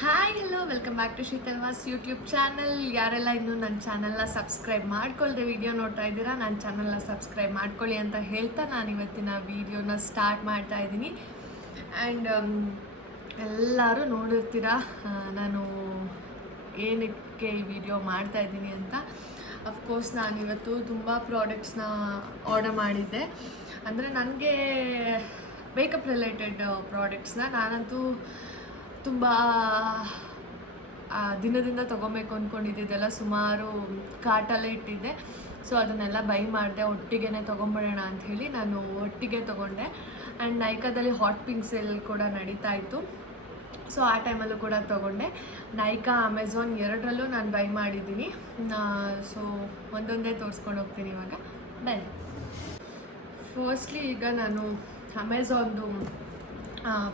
Hi hello welcome back to ಶೀತಲ್ವಾಸ್ YouTube channel ಯಾರೆಲ್ಲ ಇನ್ನೂ ನನ್ನ ಚಾನಲ್ನ ಸಬ್ಸ್ಕ್ರೈಬ್ ಮಾಡ್ಕೊಳ್ದೆ ವಿಡಿಯೋ ನೋಡ್ತಾ ಇದ್ದೀರಾ, ನನ್ನ ಚಾನಲ್ನ ಸಬ್ಸ್ಕ್ರೈಬ್ ಮಾಡ್ಕೊಳ್ಳಿ ಅಂತ ಹೇಳ್ತಾ ನಾನು ಇವತ್ತಿನ ವಿಡಿಯೋನ ಸ್ಟಾರ್ಟ್ ಮಾಡ್ತಾ ಇದ್ದೀನಿ. ಆ್ಯಂಡ್ ಎಲ್ಲರೂ ನೋಡಿರ್ತೀರಾ ನಾನು ಏನಕ್ಕೆ ಈ ವಿಡಿಯೋ ಮಾಡ್ತಾ ಇದ್ದೀನಿ ಅಂತ. ಅಫ್ಕೋರ್ಸ್ ನಾನು ಇವತ್ತು ತುಂಬ ಪ್ರಾಡಕ್ಟ್ಸ್ನ ಆರ್ಡರ್ ಮಾಡಿದ್ದೆ. ಅಂದರೆ ನನಗೆ ಮೇಕಪ್ ರಿಲೇಟೆಡ್ ಪ್ರಾಡಕ್ಟ್ಸ್ನ ನಾನಂತೂ ತುಂಬ ದಿನದಿಂದ ತೊಗೊಬೇಕು ಅಂದ್ಕೊಂಡಿದ್ದೆಲ್ಲ ಸುಮಾರು ಕಾರ್ಟಲ್ಲೇ ಇಟ್ಟಿದ್ದೆ. ಸೊ ಅದನ್ನೆಲ್ಲ ಬೈ ಮಾಡಿದೆ. ಒಟ್ಟಿಗೆ ತೊಗೊಂಬಿಡೋಣ ಅಂತ ಹೇಳಿ ನಾನು ಒಟ್ಟಿಗೆ ತೊಗೊಂಡೆ. ಆ್ಯಂಡ್ ನೈಕಾದಲ್ಲಿ ಹಾಟ್ ಪಿಂಕ್ ಸೇಲ್ ಕೂಡ ನಡೀತಾ ಇತ್ತು. ಸೊ ಆ ಟೈಮಲ್ಲೂ ಕೂಡ ತೊಗೊಂಡೆ. ನೈಕಾ ಅಮೆಝಾನ್ ಎರಡರಲ್ಲೂ ನಾನು ಬೈ ಮಾಡಿದ್ದೀನಿ. ಸೊ ಒಂದೊಂದೇ ತೋರಿಸ್ಕೊಂಡು ಹೋಗ್ತೀನಿ ಇವಾಗ. ಬನ್ನಿ. ಫಸ್ಟ್ಲಿ ಈಗ ನಾನು ಅಮೆಝಾನ್ದು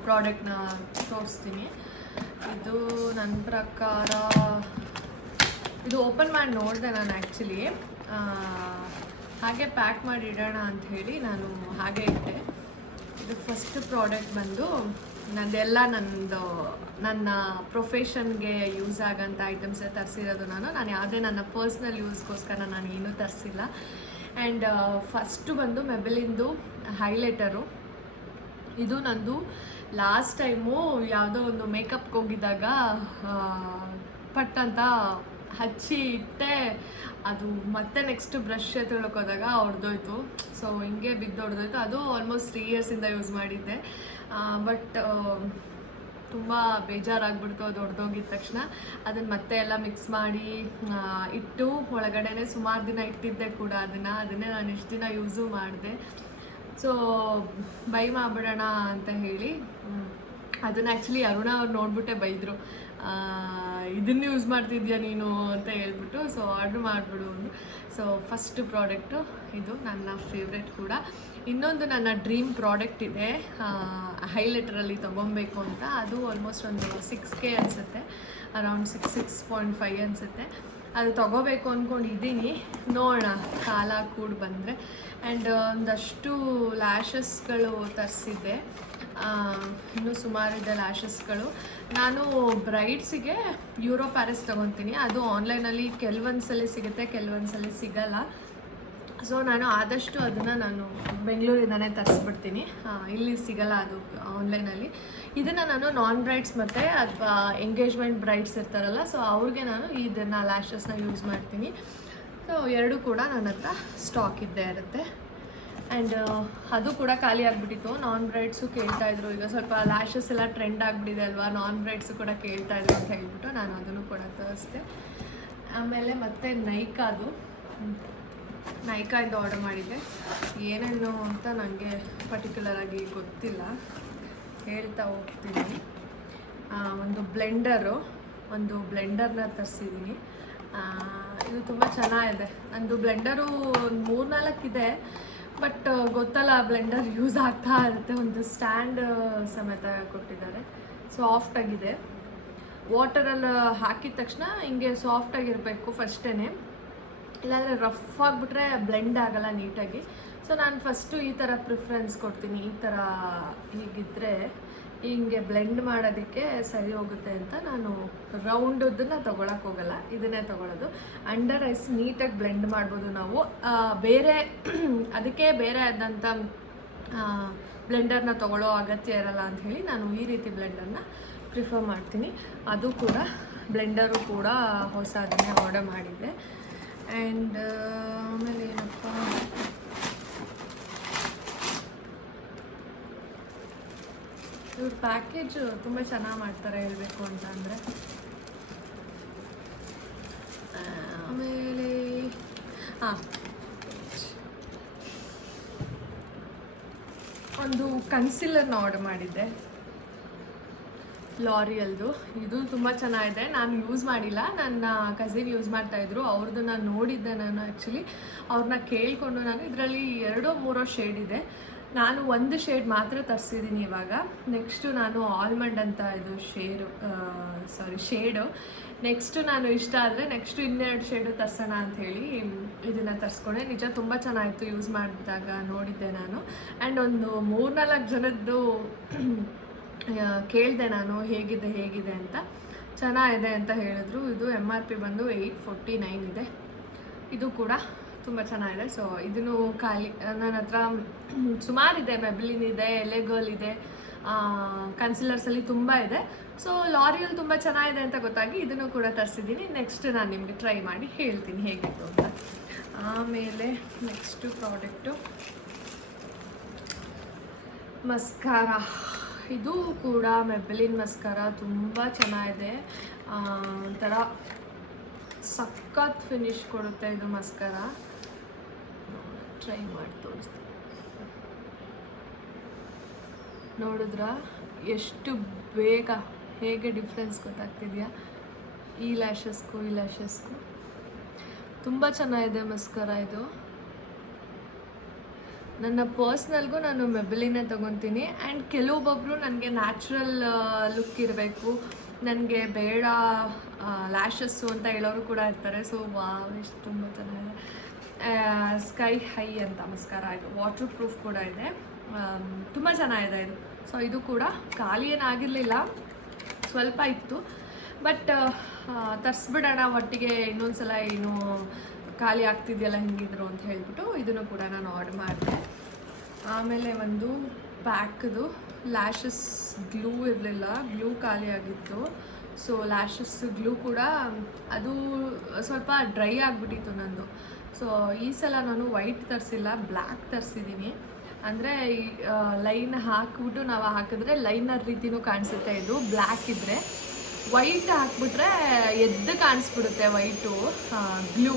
ಪ್ರಾಡಕ್ಟ್ನ ತೋರಿಸ್ತೀನಿ. ಇದು ನನ್ನ ಪ್ರಕಾರ, ಇದು ಓಪನ್ ಮಾಡಿ ನೋಡಿದೆ ನಾನು ಆ್ಯಕ್ಚುಲಿ ಹಾಗೆ ಪ್ಯಾಕ್ ಮಾಡಿ ಇಡೋಣ ಅಂತ ಹೇಳಿ ನಾನು ಹಾಗೆ ಇಟ್ಟೆ. ಇದು ಫಸ್ಟ್ ಪ್ರಾಡಕ್ಟ್ ಬಂದು ನಂದೆಲ್ಲ ನಂದು, ನನ್ನ ಪ್ರೊಫೆಷನ್ಗೆ ಯೂಸ್ ಆಗೋಂಥ ಐಟಮ್ಸೇ ತರಿಸಿರೋದು ನಾನು. ನಾನು ಯಾವುದೇ ನನ್ನ ಪರ್ಸ್ನಲ್ ಯೂಸ್ಗೋಸ್ಕರ ನಾನು ಏನೂ ತರಿಸಿಲ್ಲ. ಆ್ಯಂಡ್ ಫಸ್ಟು ಬಂದು ಮೆಬಲಿಂದು ಹೈಲೈಟರು ಇದು ನಂದು ಲಾಸ್ಟ್ ಟೈಮು ಯಾವುದೋ ಒಂದು ಮೇಕಪ್ಗೆ ಹೋಗಿದ್ದಾಗ ಪಟ್ ಅಂತ ಹಚ್ಚಿ ಇಟ್ಟೆ. ಅದು ಮತ್ತೆ ನೆಕ್ಸ್ಟ್ ಬ್ರಷ್ ಎತ್ತೊಳಕ್ಕೆ ಹೋದಾಗ ಹೊಡೆದೋಯ್ತು ಸೊ ಹಿಂಗೆ ಬಿದ್ದು ಹೊಡೆದೋಯ್ತು ಅದು ಆಲ್ಮೋಸ್ಟ್ ತ್ರೀ ಇಯರ್ಸಿಂದ ಯೂಸ್ ಮಾಡಿದ್ದೆ. ಬಟ್ ತುಂಬ ಬೇಜಾರಾಗ್ಬಿಡ್ತು ಅದು ಹೊಡೆದೋಗಿದ ತಕ್ಷಣ. ಅದನ್ನು ಮತ್ತೆ ಎಲ್ಲ ಮಿಕ್ಸ್ ಮಾಡಿ ಇಟ್ಟು, ಒಳಗಡೆನೇ ಸುಮಾರು ದಿನ ಇಟ್ಟಿದ್ದೆ ಕೂಡ ಅದನ್ನು. ಅದನ್ನೇ ನಾನು ಇಷ್ಟು ದಿನ ಯೂಸು ಮಾಡಿದೆ. ಸೊ ಬೈ ಮಾಡಿಬಿಡೋಣ ಅಂತ ಹೇಳಿ ಅದನ್ನು ಆ್ಯಕ್ಚುಲಿ ಅರುಣ ಅವ್ರು ನೋಡ್ಬಿಟ್ಟೆ ಬೈದರು. ಇದನ್ನು ಯೂಸ್ ಮಾಡ್ತಿದ್ಯಾ ನೀನು ಅಂತ ಹೇಳ್ಬಿಟ್ಟು ಸೊ ಆರ್ಡ್ರ್ ಮಾಡಿಬಿಡು ಅಂದರು. ಸೊ ಫಸ್ಟ್ ಪ್ರಾಡಕ್ಟು ಇದು ನನ್ನ ಫೇವ್ರೆಟ್ ಕೂಡ. ಇನ್ನೊಂದು ನನ್ನ ಡ್ರೀಮ್ ಪ್ರಾಡಕ್ಟ್ ಇದೆ. ಹೈಲೈಟರಲ್ಲಿ ತೊಗೊಬೇಕು ಅಂತ. ಅದು ಆಲ್ಮೋಸ್ಟ್ ಒಂದು ಸಿಕ್ಸ್ ಕೆ ಅನಿಸುತ್ತೆ. Around six six point five ಅನಿಸುತ್ತೆ. ಅದು ತೊಗೋಬೇಕು ಅಂದ್ಕೊಂಡಿದ್ದೀನಿ ನೋಡೋಣ, ಕಾಲ ಕೂಡ ಬಂದರೆ. ಆ್ಯಂಡ್ ಒಂದಷ್ಟು ಲ್ಯಾಶಸ್ಗಳು ತರಿಸಿದ್ದೆ. ಇನ್ನೂ ಸುಮಾರಿದೆ ಲ್ಯಾಶಸ್ಗಳು ನಾನು ಬ್ರೈಡ್ಸಿಗೆ ಯೂರೋ ಪ್ಯಾರಿಸ್ ತೊಗೊತೀನಿ. ಅದು ಆನ್ಲೈನಲ್ಲಿ ಕೆಲವೊಂದ್ಸಲಿ ಸಿಗುತ್ತೆ, ಕೆಲವೊಂದ್ಸಲಿ ಸಿಗಲ್ಲ. ಸೊ ನಾನು ಆದಷ್ಟು ಅದನ್ನು ನಾನು ಬೆಂಗಳೂರಿಂದನೇ ತರಿಸ್ಬಿಡ್ತೀನಿ. ಇಲ್ಲಿ ಸಿಗಲ್ಲ ಅದು ಆನ್ಲೈನಲ್ಲಿ ಇದನ್ನು ನಾನು ನಾನ್ ಬ್ರೈಡ್ಸ್ ಮತ್ತು ಅಥವಾ ಎಂಗೇಜ್ಮೆಂಟ್ ಬ್ರೈಡ್ಸ್ ಇರ್ತಾರಲ್ಲ ಸೊ ಅವ್ರಿಗೆ ನಾನು ಇದನ್ನು ಲ್ಯಾಶಸ್ನ ಯೂಸ್ ಮಾಡ್ತೀನಿ. ಸೊ ಎರಡೂ ಕೂಡ ನನ್ನ ಹತ್ರ ಸ್ಟಾಕ್ ಇದ್ದೇ ಇರುತ್ತೆ. ಆ್ಯಂಡ್ ಅದು ಕೂಡ ಖಾಲಿ ಆಗಿಬಿಟ್ಟಿತ್ತು. ನಾನ್ ಬ್ರೈಡ್ಸು ಕೇಳ್ತಾ ಇದ್ರು. ಈಗ ಸ್ವಲ್ಪ ಲ್ಯಾಶಸ್ ಎಲ್ಲ ಟ್ರೆಂಡ್ ಆಗಿಬಿಟ್ಟಿದೆ ಅಲ್ವಾ? ನಾನ್ ಬ್ರೈಡ್ಸು ಕೂಡ ಕೇಳ್ತಾ ಇದ್ರು ಅಂತ ಹೇಳ್ಬಿಟ್ಟು ನಾನು ಅದನ್ನು ಕೂಡ ತರಿಸ್ದೆ. ಆಮೇಲೆ ಮತ್ತೆ ನೈಕಾದು ನೈಕಾಯಿಂದ ಆರ್ಡರ್ ಮಾಡಿದ್ದೆ. ಏನೇನು ಅಂತ ನನಗೆ ಪರ್ಟಿಕ್ಯುಲರಾಗಿ ಗೊತ್ತಿಲ್ಲ. ಹೇಳ್ತಾ ಹೋಗ್ತೀನಿ. ಒಂದು ಬ್ಲೆಂಡರು ಒಂದು ಬ್ಲೆಂಡರ್ನ ತರಿಸಿದ್ದೀನಿ. ಇದು ತುಂಬ ಚೆನ್ನಾಗಿದೆ. ನಂದು ಬ್ಲೆಂಡರು ಒಂದು ಮೂರ್ನಾಲ್ಕಿದೆ ಬಟ್ ಗೊತ್ತಲ್ಲ ಬ್ಲೆಂಡರ್ ಯೂಸ್ ಆಗ್ತಾ ಇರುತ್ತೆ. ಒಂದು ಸ್ಟ್ಯಾಂಡ್ ಸಮೇತ ಕೊಟ್ಟಿದ್ದಾರೆ. ಸಾಫ್ಟಾಗಿದೆ ವಾಟರಲ್ಲಿ ಹಾಕಿದ ತಕ್ಷಣ ಹಿಂಗೆ ಸಾಫ್ಟಾಗಿರಬೇಕು ಫಸ್ಟೇ ಇಲ್ಲಾಂದರೆ ರಫ್ ಆಗಿಬಿಟ್ರೆ ಬ್ಲೆಂಡ್ ಆಗಲ್ಲ ನೀಟಾಗಿ ಸೊ ನಾನು ಫಸ್ಟು ಈ ಥರ ಪ್ರಿಫರೆನ್ಸ್ ಕೊಡ್ತೀನಿ. ಈ ಥರ ಹೀಗಿದ್ದರೆ ಹಿಂಗೆ ಬ್ಲೆಂಡ್ ಮಾಡೋದಕ್ಕೆ ಸರಿ ಹೋಗುತ್ತೆ ಅಂತ ನಾನು ರೌಂಡದನ್ನು ತೊಗೊಳಕ್ಕೆ ಹೋಗಲ್ಲ. ಇದನ್ನೇ ತೊಗೊಳೋದು. ಅಂಡರ್ ಐಸ್ ನೀಟಾಗಿ ಬ್ಲೆಂಡ್ ಮಾಡ್ಬೋದು ನಾವು. ಬೇರೆ ಅದಕ್ಕೆ ಬೇರೆ ಆದಂಥ ಬ್ಲೆಂಡರ್ನ ತೊಗೊಳ್ಳೋ ಅಗತ್ಯ ಇರಲ್ಲ ಅಂತ ಹೇಳಿ ನಾನು ಈ ರೀತಿ ಬ್ಲೆಂಡರ್ನ ಪ್ರಿಫರ್ ಮಾಡ್ತೀನಿ. ಅದು ಕೂಡ ಬ್ಲೆಂಡರು ಕೂಡ ಹೊಸದನ್ನೇ ಆರ್ಡರ್ ಮಾಡಿದ್ದೆ. ಆ್ಯಂಡ್ ಆಮೇಲೆ ಏನಪ್ಪ? ಇವ್ರ ಪ್ಯಾಕೇಜ್ ತುಂಬ ಚೆನ್ನಾಗಿ ಮಾಡ್ತಾರೆ ಹೇಳಬೇಕು ಅಂತ ಅಂದರೆ. ಆಮೇಲೆ ಹಾಂ ಒಂದು ಕನ್ಸಿಲರ್ನ ಆರ್ಡರ್ ಮಾಡಿದ್ದೆ. ಲಾರಿಯಲ್ದು ಇದು ತುಂಬ ಚೆನ್ನಾಗಿದೆ. ನಾನು ಯೂಸ್ ಮಾಡಿಲ್ಲ. ನನ್ನ ಕಸಿನ್ ಯೂಸ್ ಮಾಡ್ತಾಯಿದ್ರು ಅವ್ರದ್ದು ನಾನು ನೋಡಿದ್ದೆ ನಾನು ಆ್ಯಕ್ಚುಲಿ ಅವ್ರನ್ನ ಕೇಳಿಕೊಂಡು ನಾನು ಇದರಲ್ಲಿ ಎರಡೋ ಮೂರೋ ಶೇಡ್ ಇದೆ. ನಾನು ಒಂದು ಶೇಡ್ ಮಾತ್ರ ತರಿಸಿದ್ದೀನಿ ಇವಾಗ. ನೆಕ್ಸ್ಟು ನಾನು ಆಲ್ಮಂಡ್ ಅಂತ ಇದು ಶೇರು ಸಾರಿ ಶೇಡು ನೆಕ್ಸ್ಟು ನಾನು ಇಷ್ಟ ಆದರೆ ನೆಕ್ಸ್ಟು ಇನ್ನೆರಡು ಶೇಡು ತರ್ಸೋಣ ಅಂಥೇಳಿ ಇದನ್ನು ತರಿಸ್ಕೊಂಡೆ. ನಿಜ ತುಂಬ ಚೆನ್ನಾಗಿತ್ತು ಯೂಸ್ ಮಾಡಿದಾಗ ನೋಡಿದ್ದೆ ನಾನು. ಆ್ಯಂಡ್ ಒಂದು ಮೂರ್ನಾಲ್ಕು ಜನದ್ದು ಕೇಳಿದೆ ನಾನು, ಹೇಗಿದೆ ಹೇಗಿದೆ ಅಂತ. ಚೆನ್ನಾಗಿದೆ ಅಂತ ಹೇಳಿದ್ರು. ಇದು ಎಂ ಆರ್ ಪಿ ಬಂದು ಏಯ್ಟ್ ಫೋರ್ಟಿ ನೈನ್ ಇದೆ. ಇದು ಕೂಡ ತುಂಬ ಚೆನ್ನಾಗಿದೆ. ಸೊ ಇದನ್ನು ಖಾಲಿ ನನ್ನ ಹತ್ರ ಸುಮಾರಿದೆ ಮೆಬ್ಲಿನ್ ಇದೆ ಎಲೆಗರ್ಲ್ ಇದೆ ಕನ್ಸಿಲರ್ಸಲ್ಲಿ ತುಂಬ ಇದೆ. ಸೊ ಲಾರಿಯಲ್ಲಿ ತುಂಬ ಚೆನ್ನಾಗಿದೆ ಅಂತ ಗೊತ್ತಾಗಿ ಇದನ್ನು ಕೂಡ ತರಿಸಿದ್ದೀನಿ. ನೆಕ್ಸ್ಟ್ ನಾನು ನಿಮಗೆ ಟ್ರೈ ಮಾಡಿ ಹೇಳ್ತೀನಿ ಹೇಗಿತ್ತು ಅಂತ. ಆಮೇಲೆ ನೆಕ್ಸ್ಟು ಪ್ರಾಡಕ್ಟು ಮಸ್ಕಾರ. ಇದು ಕೂಡ ಮೆಬ್ಬಲಿನ್ ಮಸ್ಕರ ತುಂಬ ಚೆನ್ನಾಗಿದೆ. ಒಂಥರ ಸಖತ್ ಫಿನಿಶ್ ಕೊಡುತ್ತೆ ಇದು ಮಸ್ಕರ. ಟ್ರೈ ಮಾಡಿ ತೋರಿಸ್ತೀನಿ. ನೋಡಿದ್ರ? ಎಷ್ಟು ಬೇಗ ಹೇಗೆ ಡಿಫ್ರೆನ್ಸ್ ಗೊತ್ತಾಗ್ತಿದೆಯಾ? ಈ ಲ್ಯಾಶಸ್ಗೂ ಈ ಲ್ಯಾಶಸ್ಗೂ ತುಂಬ ಚೆನ್ನಾಗಿದೆ ಮಸ್ಕರ ಇದು. ನನ್ನ ಪರ್ಸ್ನಲ್ಗೂ ನಾನು ಮೆಬಲಿನೇ ತೊಗೊತೀನಿ. ಆ್ಯಂಡ್ ಕೆಲವೊಬ್ಬೊಬ್ಬರು ನನಗೆ ನ್ಯಾಚುರಲ್ ಲುಕ್ ಇರಬೇಕು. ನನಗೆ ಬೇಡ ಲ್ಯಾಶಸ್ಸು ಅಂತ ಹೇಳೋರು ಕೂಡ ಇರ್ತಾರೆ. ಸೊ ವಾವ್, ಎಷ್ಟು ತುಂಬ ಚೆನ್ನಾಗಿದೆ. ಸ್ಕೈ ಹೈ ಅಂತ ನಮಸ್ಕಾರ ಇದು. ವಾಟರ್ ಪ್ರೂಫ್ ಕೂಡ ಇದೆ. ತುಂಬ ಚೆನ್ನಾಗಿದೆ ಇದು. ಸೊ ಇದು ಕೂಡ ಖಾಲಿ ಏನಾಗಿರಲಿಲ್ಲ ಸ್ವಲ್ಪ ಇತ್ತು. ಬಟ್ ತರಿಸ್ಬಿಡೋಣ ಒಟ್ಟಿಗೆ ಇನ್ನೊಂದು ಸಲ ಏನು ಖಾಲಿ ಆಗ್ತಿದೆಯಲ್ಲ ಹಿಂಗಿದ್ರು ಅಂತ ಹೇಳ್ಬಿಟ್ಟು ಇದನ್ನು ಕೂಡ ನಾನು ಆರ್ಡರ್ ಮಾಡಿದೆ. ಆಮೇಲೆ ಒಂದು ಪ್ಯಾಕ್ದು ಲ್ಯಾಶಸ್ ಗ್ಲೂ ಇರಲಿಲ್ಲ, ಗ್ಲೂ ಖಾಲಿ ಆಗಿತ್ತು. ಸೊ ಲ್ಯಾಶಸ್ ಗ್ಲೂ ಕೂಡ ಅದು ಸ್ವಲ್ಪ ಡ್ರೈ ಆಗಿಬಿಟ್ಟಿತ್ತು ನಂದು. ಸೊ ಈ ಸಲ ನಾನು ವೈಟ್ ತರಿಸಿಲ್ಲ, ಬ್ಲ್ಯಾಕ್ ತರಿಸಿದ್ದೀನಿ ಅಂದರೆ ಲೈನ್ ಹಾಕಿಬಿಟ್ಟು ನಾವು ಹಾಕಿದ್ರೆ ಲೈನರ್ ರೀತಿನೂ ಕಾಣಿಸುತ್ತೆ. ಇದು ಬ್ಲ್ಯಾಕ್ ಇದ್ದರೆ ವೈಟ್ ಹಾಕ್ಬಿಟ್ರೆ ಎದ್ದು ಕಾಣಿಸ್ಬಿಡುತ್ತೆ ವೈಟು ಗ್ಲೂ.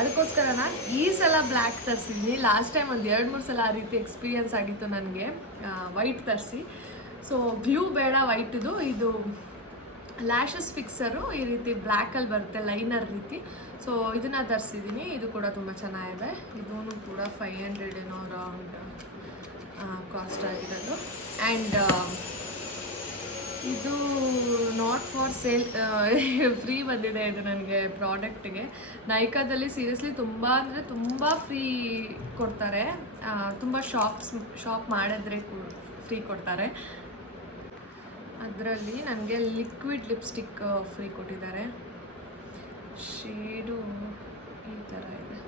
ಅದಕ್ಕೋಸ್ಕರ ನಾನು ಈ ಸಲ ಬ್ಲ್ಯಾಕ್ ತರಿಸಿದ್ದೀನಿ ಲಾಸ್ಟ್ ಟೈಮ್ ಒಂದು ಎರಡು, ಮೂರು ಸಲ ಆ ರೀತಿ ಎಕ್ಸ್ಪೀರಿಯನ್ಸ್ ಆಗಿತ್ತು ನನಗೆ. ವೈಟ್ ತರಿಸಿ. ಸೊ ಗ್ಲೂ ಬೇಡ ವೈಟ್ದು ಇದು. ಲ್ಯಾಶಸ್ ಫಿಕ್ಸರು ಈ ರೀತಿ ಬ್ಲ್ಯಾಕಲ್ಲಿ ಬರುತ್ತೆ ಲೈನರ್ ರೀತಿ. ಸೊ ಇದನ್ನು ತರಿಸಿದ್ದೀನಿ ಇದು ಕೂಡ ತುಂಬ ಚೆನ್ನಾಗಿದೆ. ಇದೂ ಕೂಡ ಫೈವ್ ಹಂಡ್ರೆಡ್ ಏನೋ ಅರೌಂಡ್ ಕಾಸ್ಟ್ ಆಗಿರೋದು. ಆ್ಯಂಡ್ ಇದು ನಾಟ್ ಫಾರ್ ಸೇಲ್ ಫ್ರೀ ಬಂದಿದೆ ಇದು ನನಗೆ ಪ್ರಾಡಕ್ಟ್ಗೆ ನೈಕಾದಲ್ಲಿ ಸೀರಿಯಸ್ಲಿ ತುಂಬ ಅಂದರೆ ತುಂಬ ಫ್ರೀ ಕೊಡ್ತಾರೆ. ತುಂಬ ಶಾಪ್ಸ್ ಶಾಪ್ ಮಾಡಿದ್ರೆ ಫ್ರೀ ಕೊಡ್ತಾರೆ. ಅದರಲ್ಲಿ ನನಗೆ ಲಿಕ್ವಿಡ್ ಲಿಪ್ಸ್ಟಿಕ್ ಫ್ರೀ ಕೊಟ್ಟಿದ್ದಾರೆ. ಶೇಡು ಈ ಥರ ಇದೆ.